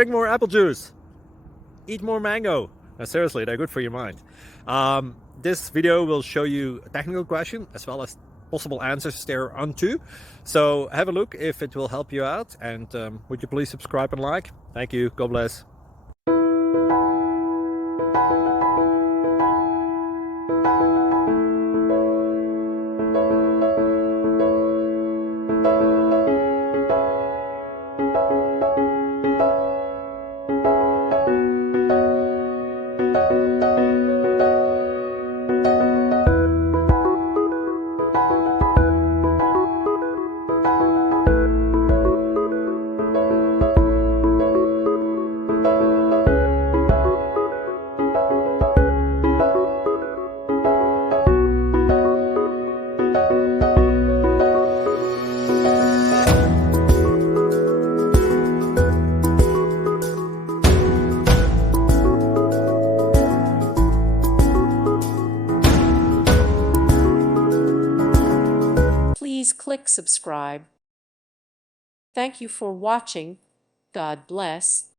drink more apple juice, eat more mango. No, seriously, they're good for your mind. This video will show you a technical question as well as possible answers thereunto. So have a look if it will help you out, and would you please subscribe and like? Thank you. God bless. Please click subscribe. Thank you for watching. God bless.